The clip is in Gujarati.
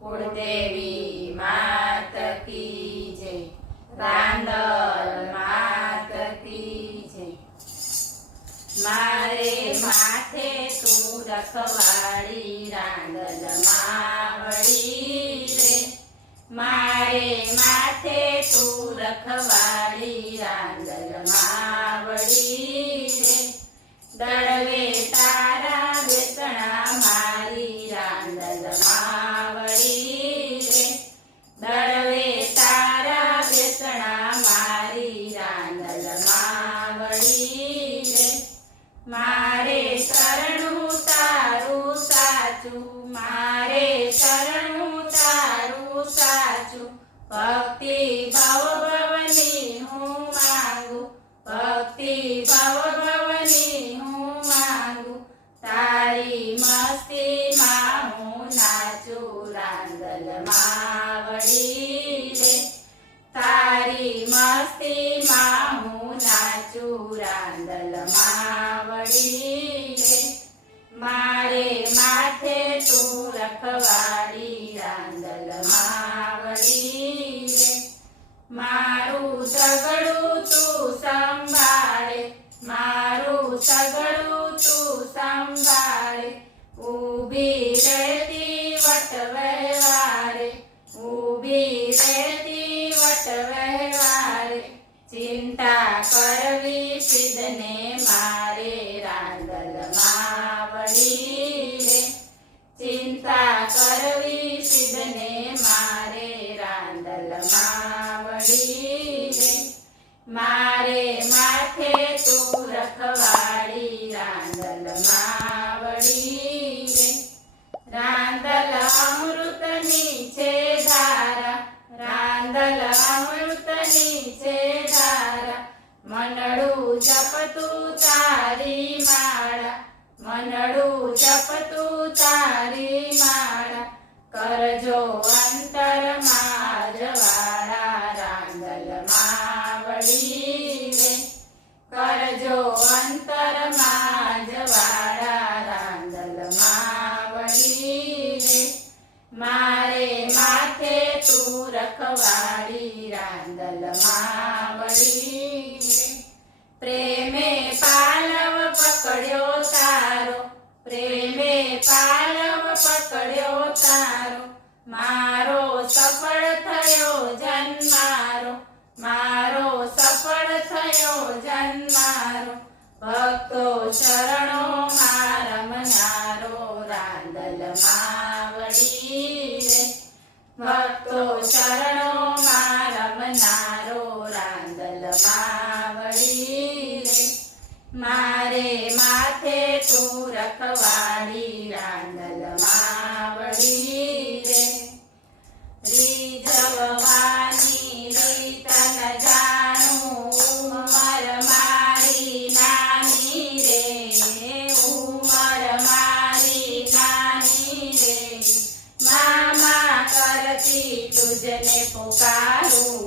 કુળદેવી માત કી જય, રાંદલ માત કી જય। મારે માથે તું રખવાડી રાંદલ માવડી રે, મારે માથે તું રખવાડી રાંદલ માવડી રે, દળવે તારા બેસણા મારી રાંદલ માવડી રે, દળવે તારા બેસણા મારી રાંદલ માવડી રે, મારે શરણું તારું સાચું, મારે શરણું તારું સાચું, ભક્તિ ભવ ભવની હું માંગુ, ભક્તિ ભવ ભવની હું માંગુ, તારી મસ્તીમાં હું નાચું રાંદલ માવડી રે, તારી મસ્તીમાં હું નાચું રાંદલ માવડી રે, મારે માથે તું રખવાડી રાંદલ માવડી રે, મારું સગડું તું સંભાળે, મારું સગડું તું સંભાળે, ઊભી રહેતી વટ વ્યવહારે, ઊભી રહેતી વટ વ્યવહારે, ચિંતા કરવી સિદ્ધને મારે રાંદલ માવડી રે, ચિંતા કરવી સિદ્ધને મારે રાંદલ માવડી રે, મારે માથે તું રખવાડી રાંદલ માવડી રે, રાંદલ અમૃતની છે ધારા, રાંદલ અમૃતની છે ધારા, મનડું જપતું તારી માળા, મનડું જપતું તારી માળા, કરજો અંતરમાં જવાળા રાંદલ માવડી રે, કરજો અંતરમાં જવાળા રાંદલ માવડી રે, મારે માથે તું રખવાડી રાંદલ માવડી રે, પ્રેમે પાલવ પકડ્યો તારો, પ્રેમે પાલવ પકડ્યો તારો, મારો સફળ થયો જન્મારો, મારો સફળ થયો જન્મારો, ભક્તો શરણો રમનારો રાંદલ માવડી રે, ભક્તો શરણો રમનારો રાંદલ માવડી રે, મારે માથે તું રખવાડી રાંદલ માવડી રે, રીઝવવાની રીત ન જાણું, ઉંમર મારી નાની રે, ઉંમર મારી નાની રે, મામા કરતી તુજને પુકારું